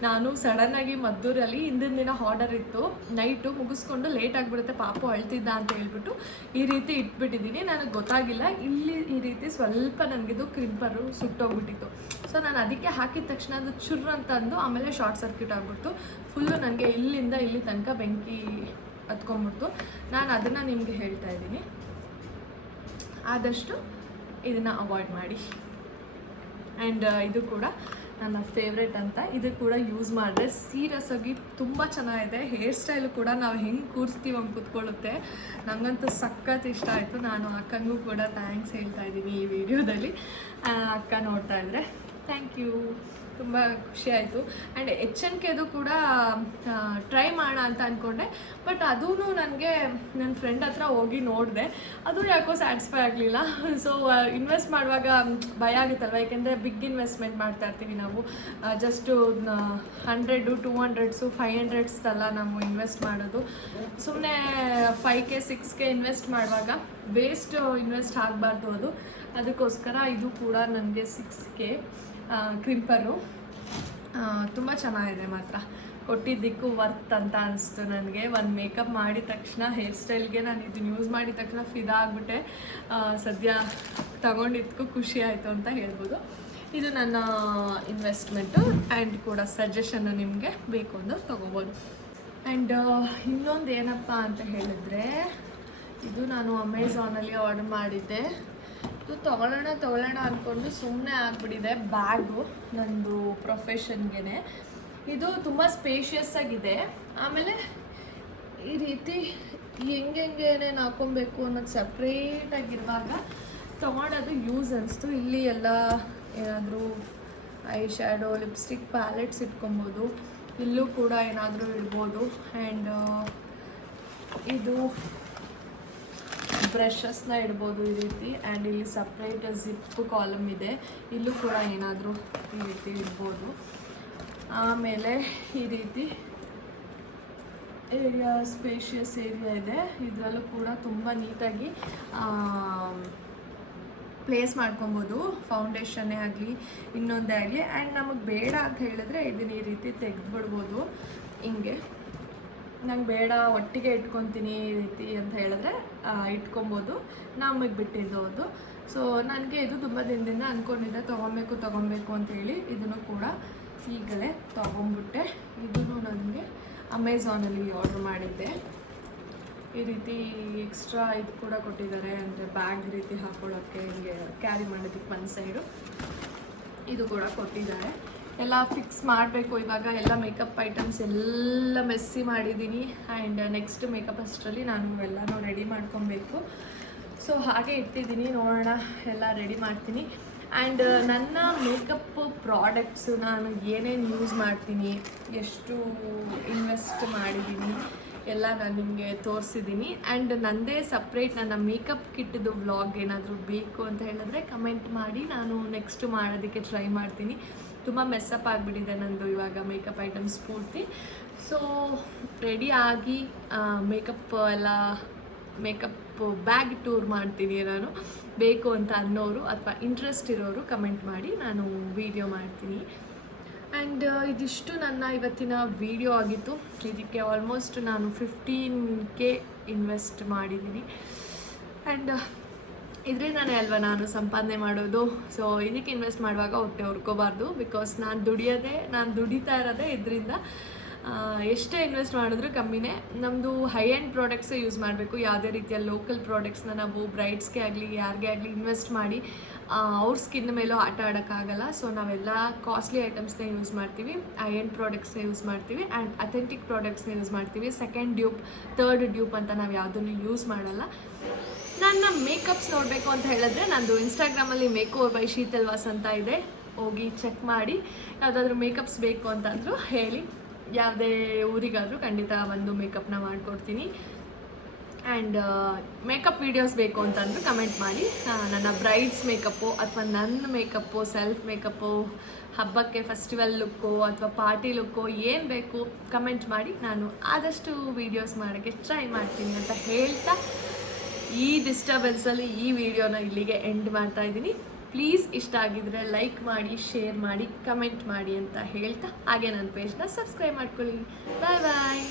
ನಾನು ಸಡನ್ನಾಗಿ ಮದ್ದೂರಲ್ಲಿ ಹಿಂದಿನ ದಿನ ಆರ್ಡರ್ ಇತ್ತು. ನೈಟು ಮುಗಿಸ್ಕೊಂಡು ಲೇಟ್ ಆಗಿಬಿಡುತ್ತೆ, ಪಾಪು ಅಳ್ತಿದ್ದ ಅಂತ ಹೇಳ್ಬಿಟ್ಟು ಈ ರೀತಿ ಇಟ್ಬಿಟ್ಟಿದ್ದೀನಿ. ನನಗೆ ಗೊತ್ತಾಗಿಲ್ಲ. ಇಲ್ಲಿ ಈ ರೀತಿ ಸ್ವಲ್ಪ ನನಗಿದು ಕ್ರಿಂಪರು ಸುಟ್ಟೋಗ್ಬಿಟ್ಟಿತ್ತು. ಸೊ ನಾನು ಅದಕ್ಕೆ ಹಾಕಿದ ತಕ್ಷಣ ಅದು ಚುರ್ ಅಂತ ಅಂದು ಆಮೇಲೆ ಶಾರ್ಟ್ ಸರ್ಕ್ಯೂಟ್ ಆಗಿಬಿಡ್ತು. ಫುಲ್ಲು ನನಗೆ ಇಲ್ಲಿಂದ ಇಲ್ಲಿ ತನಕ ಬೆಂಕಿ ಹತ್ಕೊಂಡ್ಬಿಡ್ತು ನಾನು ಅದನ್ನು ನಿಮಗೆ ಹೇಳ್ತಾ ಇದ್ದೀನಿ. ಆದಷ್ಟು ಇದನ್ನು ಅವಾಯ್ಡ್ ಮಾಡಿ. ಆ್ಯಂಡ್ ಇದು ಕೂಡ ನನ್ನ ಫೇವ್ರೆಟ್ ಅಂತ. ಇದು ಕೂಡ ಯೂಸ್ ಮಾಡಿದೆ ಸೀರಿಯಸ್ ಆಗಿ ತುಂಬ ಚೆನ್ನಾಗಿದೆ. ಹೇರ್ ಸ್ಟೈಲು ಕೂಡ ನಾವು ಹೆಂಗೆ ಕೂರಿಸ್ತೀವಿ ಹಂಗೆ ಕೂತ್ಕೊಳ್ಳುತ್ತೆ. ನನಗಂತೂ ಸಖತ್ ಇಷ್ಟ ಆಯಿತು. ನಾನು ಅಕ್ಕಂಗೂ ಕೂಡ ಥ್ಯಾಂಕ್ಸ್ ಹೇಳ್ತಾ ಇದ್ದೀನಿ ಈ ವಿಡಿಯೋದಲ್ಲಿ ಅಕ್ಕ ನೋಡ್ತಾ ಇದ್ದರೆ ಥ್ಯಾಂಕ್ ಯು ತುಂಬ ಖುಷಿ ಆಯಿತು. ಆ್ಯಂಡ್ ಎಚ್ ಎನ್ ಕೆದು ಕೂಡ ಟ್ರೈ ಮಾಡೋಣ ಅಂತ ಅಂದ್ಕೊಂಡೆ ಬಟ್ ಅದೂ ನನಗೆ ನನ್ನ ಫ್ರೆಂಡ್ ಹತ್ರ ಹೋಗಿ ನೋಡಿದೆ. ಅದು ಯಾಕೋ ಸ್ಯಾಟಿಸ್ಫೈ ಆಗಲಿಲ್ಲ. ಸೊ ಇನ್ವೆಸ್ಟ್ ಮಾಡುವಾಗ ಭಯ ಆಗುತ್ತಲ್ವ? ಯಾಕೆಂದರೆ ಬಿಗ್ ಇನ್ವೆಸ್ಟ್ಮೆಂಟ್ ಮಾಡ್ತಾ ಇರ್ತೀವಿ ನಾವು. Just hundred two hundreds five hundreds ಅಲ್ಲ ನಾವು ಇನ್ವೆಸ್ಟ್ ಮಾಡೋದು. ಸುಮ್ಮನೆ five K six K invest ಮಾಡುವಾಗ ವೇಸ್ಟ್ ಇನ್ವೆಸ್ಟ್ ಆಗಬಾರ್ದು ಅದು. ಅದಕ್ಕೋಸ್ಕರ ಇದು ಕೂಡ ನನಗೆ ಸಿಕ್ಸ್ ಕೆ ಕ್ರಿಂಪರು ತುಂಬ ಚೆನ್ನಾಗಿದೆ ಮಾತ್ರ. ಕೊಟ್ಟಿದ್ದಕ್ಕೂ ವರ್ತ್ ಅಂತ ಅನಿಸ್ತು ನನಗೆ. ಒಂದು ಮೇಕಪ್ ಮಾಡಿದ ತಕ್ಷಣ ಹೇರ್ ಸ್ಟೈಲ್ಗೆ ನಾನು ಇದನ್ನು ಯೂಸ್ ಮಾಡಿದ ತಕ್ಷಣ ಫಿದಾ ಆಗಿಬಿಟ್ಟೆ. ಸದ್ಯ ತಗೊಂಡಿದ್ದಕ್ಕೂ ಖುಷಿ ಆಯಿತು ಅಂತ ಹೇಳ್ಬೋದು. ಇದು ನನ್ನ ಇನ್ವೆಸ್ಟ್ಮೆಂಟು ಆ್ಯಂಡ್ ಕೂಡ ಸಜೆಷನ್ನು ನಿಮಗೆ ಬೇಕು ಅಂದ್ರೆ ತೊಗೋಬೋದು. ಆ್ಯಂಡ್ ಇನ್ನೊಂದು ಏನಪ್ಪ ಅಂತ ಹೇಳಿದ್ರೆ, ಇದು ನಾನು ಅಮೆಝಾನಲ್ಲಿ ಆರ್ಡರ್ ಮಾಡಿದ್ದೆ. ಇದು ತೊಗೊಳ್ಳೋಣ ತೊಗೊಳ್ಳೋಣ ಅಂದ್ಕೊಂಡು ಸುಮ್ಮನೆ ಆಗಿಬಿಟ್ಟಿದೆ ಬ್ಯಾಗು ನಂದು ಪ್ರೊಫೆಷನ್ಗೆ ಇದು ತುಂಬ ಸ್ಪೇಷಿಯಸ್ ಆಗಿದೆ. ಆಮೇಲೆ ಈ ರೀತಿ ಹೆಂಗೆ ಏನೇನು ಹಾಕೊಬೇಕು ಅನ್ನೋದು ಸಪ್ರೇಟಾಗಿರುವಾಗ ತೊಗೊಂಡೋದು ಯೂಸ್ ಅನಿಸ್ತು. ಇಲ್ಲಿ ಎಲ್ಲ ಏನಾದರೂ ಐ ಶ್ಯಾಡೋ ಲಿಪ್ಸ್ಟಿಕ್ ಪ್ಯಾಲೆಟ್ಸ್ ಇಟ್ಕೊಬೋದು. ಇಲ್ಲೂ ಕೂಡ ಏನಾದರೂ ಇಡ್ಬೋದು. ಆ್ಯಂಡ್ ಇದು ಬ್ರಷಸ್ನ ಇಡ್ಬೋದು ಈ ರೀತಿ. ಆ್ಯಂಡ್ ಇಲ್ಲಿ ಸಪ್ರೇಟ್ ಜಿಪ್ ಕಾಲಮ್ ಇದೆ. ಇಲ್ಲೂ ಕೂಡ ಏನಾದರೂ ಈ ರೀತಿ ಇಡ್ಬೋದು. ಆಮೇಲೆ ಈ ರೀತಿ ಏರಿಯಾ ಸ್ಪೇಷಿಯಸ್ ಏರಿಯಾ ಇದೆ. ಇದರಲ್ಲೂ ಕೂಡ ತುಂಬ ನೀಟಾಗಿ ಪ್ಲೇಸ್ ಮಾಡ್ಕೊಬೋದು. ಫೌಂಡೇಶನ್ನೇ ಆಗಲಿ, ಇನ್ನೊಂದೇ ಆಗಲಿ. ಆ್ಯಂಡ್ ನಮಗೆ ಬೇಡ ಅಂತ ಹೇಳಿದ್ರೆ ಇದನ್ನ ಈ ರೀತಿ ತೆಗೆದ್ಬಿಡ್ಬೋದು. ಹಿಂಗೆ. ನಂಗೆ ಬೇಡ, ಒಟ್ಟಿಗೆ ಇಟ್ಕೊತೀನಿ ಈ ರೀತಿ ಅಂತ ಹೇಳಿದ್ರೆ ಇಟ್ಕೊಬೋದು. ನಮಗೆ ಬಿಟ್ಟಿದ್ದು ಅದು. ಸೊ ನನಗೆ ಇದು ತುಂಬ ದಿನದಿಂದ ಅಂದ್ಕೊಂಡಿದ್ದೆ ತೊಗೊಬೇಕು ತೊಗೊಬೇಕು ಅಂತೇಳಿ ಇದನ್ನು ಕೂಡ ಈಗಲೇ ತೊಗೊಂಬಿಟ್ಟೆ. ಇದನ್ನು ನನಗೆ ಅಮೆಝಾನಲ್ಲಿ ಆರ್ಡ್ರ್ ಮಾಡಿದ್ದೆ. ಈ ರೀತಿ ಎಕ್ಸ್ಟ್ರಾ ಇದು ಕೂಡ ಕೊಟ್ಟಿದ್ದಾರೆ, ಅಂದರೆ ಬ್ಯಾಗ್ ರೀತಿ ಹಾಕೊಳ್ಳೋಕ್ಕೆ ಹಿಂಗೆ ಕ್ಯಾರಿ ಮಾಡೋದಕ್ಕೆ ಒಂದು ಸೈಡು ಇದು ಕೂಡ ಕೊಟ್ಟಿದ್ದಾರೆ. ಎಲ್ಲ ಫಿಕ್ಸ್ ಮಾಡಬೇಕು ಇವಾಗ. ಎಲ್ಲ ಮೇಕಪ್ ಐಟಮ್ಸ್ ಎಲ್ಲ ಮೆಸ್ಸಿ ಮಾಡಿದ್ದೀನಿ. ಆ್ಯಂಡ್ ನೆಕ್ಸ್ಟ್ ಮೇಕಪ್ ಅಷ್ಟರಲ್ಲಿ ನಾನು ಎಲ್ಲನೂ ರೆಡಿ ಮಾಡ್ಕೊಬೇಕು. ಸೊ ಹಾಗೆ ಇಟ್ಟಿದ್ದೀನಿ. ನೋಡೋಣ. ಎಲ್ಲ ರೆಡಿ ಮಾಡ್ತೀನಿ. ಆ್ಯಂಡ್ ನನ್ನ ಮೇಕಪ್ ಪ್ರಾಡಕ್ಟ್ಸು ನಾನು ಏನೇನು ಯೂಸ್ ಮಾಡ್ತೀನಿ, ಎಷ್ಟು ಇನ್ವೆಸ್ಟ್ ಮಾಡಿದ್ದೀನಿ, ಎಲ್ಲ ನಾನು ನಿಮಗೆ ತೋರಿಸಿದ್ದೀನಿ. ಆ್ಯಂಡ್ ನನ್ನದೇ ಸಪ್ರೇಟ್ ನನ್ನ ಮೇಕಪ್ ಕಿಟ್ಟದು ವ್ಲಾಗ್ ಏನಾದರೂ ಬೇಕು ಅಂತ ಹೇಳಿದ್ರೆ ಕಮೆಂಟ್ ಮಾಡಿ. ನಾನು ನೆಕ್ಸ್ಟ್ ಮಾಡೋದಕ್ಕೆ ಟ್ರೈ ಮಾಡ್ತೀನಿ. ತುಂಬ ಮೆಸ್ಸಪ್ ಆಗಿಬಿಟ್ಟಿದೆ ನಂದು ಇವಾಗ ಮೇಕಪ್ ಐಟಮ್ಸ್ ಪೂರ್ತಿ. ಸೊ ರೆಡಿ ಆಗಿ ಮೇಕಪ್ ಎಲ್ಲ ಮೇಕಪ್ ಬ್ಯಾಗ್ ಟೂರ್ ಮಾಡ್ತೀನಿ ನಾನು. ಬೇಕು ಅಂತ ಅನ್ನೋರು ಅಥವಾ ಇಂಟ್ರೆಸ್ಟ್ ಇರೋರು ಕಮೆಂಟ್ ಮಾಡಿ ನಾನು ವಿಡಿಯೋ ಮಾಡ್ತೀನಿ. ಆ್ಯಂಡ್ ಇದಿಷ್ಟು ನನ್ನ ಇವತ್ತಿನ ವಿಡಿಯೋ ಆಗಿತ್ತು. ಇದಕ್ಕೆ ಆಲ್ಮೋಸ್ಟ್ ನಾನು ಫಿಫ್ಟೀನ್ ಕೆ ಇನ್ವೆಸ್ಟ್ ಮಾಡಿದ್ದೀನಿ. ಆ್ಯಂಡ್ ಇದರಿಂದಾನೇ ಅಲ್ವಾ ನಾನು ಸಂಪಾದನೆ ಮಾಡೋದು? ಸೊ ಇದಕ್ಕೆ ಇನ್ವೆಸ್ಟ್ ಮಾಡುವಾಗ ಹೊಟ್ಟೆ ಹುರ್ಕೋಬಾರ್ದು ಬಿಕಾಸ್ ನಾನು ದುಡಿಯೋದೆ, ನಾನು ದುಡಿತಾ ಇರೋದೇ ಇದರಿಂದ ಎಷ್ಟೇ ಇನ್ವೆಸ್ಟ್ ಮಾಡಿದ್ರು ಕಮ್ಮಿನೇ. ನಮ್ಮದು ಹೈ ಆ್ಯಂಡ್ ಪ್ರಾಡಕ್ಟ್ಸೇ ಯೂಸ್ ಮಾಡಬೇಕು. ಯಾವುದೇ ರೀತಿಯ ಲೋಕಲ್ ಪ್ರಾಡಕ್ಟ್ಸ್ನ ನಾವು ಬ್ರೈಡ್ಸ್ಗೆ ಆಗಲಿ, ಯಾರಿಗೆ ಆಗಲಿ ಇನ್ವೆಸ್ಟ್ ಮಾಡಿ ಅವ್ರ ಸ್ಕಿನ್ ಮೇಲೂ ಆಟ ಆಡೋಕ್ಕಾಗಲ್ಲ. ಸೊ ನಾವೆಲ್ಲ ಕಾಸ್ಟ್ಲಿ ಐಟಮ್ಸ್ನ ಯೂಸ್ ಮಾಡ್ತೀವಿ. ಹೈ ಆ್ಯಂಡ್ ಪ್ರಾಡಕ್ಟ್ಸ್ನ ಯೂಸ್ ಮಾಡ್ತೀವಿ ಆ್ಯಂಡ್ ಅಥೆಂಟಿಕ್ ಪ್ರಾಡಕ್ಟ್ಸ್ನ ಯೂಸ್ ಮಾಡ್ತೀವಿ. ಸೆಕೆಂಡ್ ಡ್ಯೂಪ್ ಥರ್ಡ್ ಡ್ಯೂಪ್ ಅಂತ ನಾವು ಯಾವುದನ್ನು ಯೂಸ್ ಮಾಡಲ್ಲ. ನನ್ನ ಮೇಕಪ್ಸ್ ನೋಡಬೇಕು ಅಂತ ಹೇಳಿದ್ರೆ ನಂದು ಇನ್ಸ್ಟಾಗ್ರಾಮಲ್ಲಿ makeover by Sheetal was ಅಂತ ಇದೆ. ಹೋಗಿ ಚೆಕ್ ಮಾಡಿ, ಯಾವುದಾದ್ರೂ ಮೇಕಪ್ಸ್ ಬೇಕು ಅಂತಂದರೂ ಹೇಳಿ. ಯಾವುದೇ ಊರಿಗಾದರೂ ಖಂಡಿತ ಒಂದು ಮೇಕಪ್ನ ಮಾಡಿಕೊಡ್ತೀನಿ. ಆ್ಯಂಡ್ ಮೇಕಪ್ ವೀಡಿಯೋಸ್ ಬೇಕು ಅಂತಂದ್ರೆ ಕಮೆಂಟ್ ಮಾಡಿ. ನನ್ನ ಬ್ರೈಡ್ಸ್ ಮೇಕಪ್ಪು ಅಥವಾ ನನ್ನ ಮೇಕಪ್ಪು ಸೆಲ್ಫ್ ಮೇಕಪ್ಪು, ಹಬ್ಬಕ್ಕೆ ಫೆಸ್ಟಿವಲ್ ಲುಕ್ಕು ಅಥವಾ ಪಾರ್ಟಿ ಲುಕ್ಕು ಏನು ಬೇಕು ಕಮೆಂಟ್ ಮಾಡಿ. ನಾನು ಆದಷ್ಟು ವೀಡಿಯೋಸ್ ಮಾಡೋಕ್ಕೆ ಟ್ರೈ ಮಾಡ್ತೀನಿ ಅಂತ ಹೇಳ್ತಾ ಈ ಡಿಸ್ಟರ್ಬೆನ್ಸಲ್ಲಿ ಈ ವಿಡಿಯೋನ ಇಲ್ಲಿಗೆ ಎಂಡ್ ಮಾಡ್ತಾ ಇದ್ದೀನಿ. ಪ್ಲೀಸ್ ಇಷ್ಟ ಆಗಿದ್ರೆ ಲೈಕ್ ಮಾಡಿ ಶೇರ್ ಮಾಡಿ ಕಮೆಂಟ್ ಮಾಡಿ ಅಂತ ಹೇಳ್ತಾ, ಹಾಗೆ ನನ್ನ ಪೇಜ್ನ ಸಬ್ಸ್ಕ್ರೈಬ್ ಮಾಡ್ಕೊಳ್ಳಿ. ಬಾಯ್ ಬಾಯ್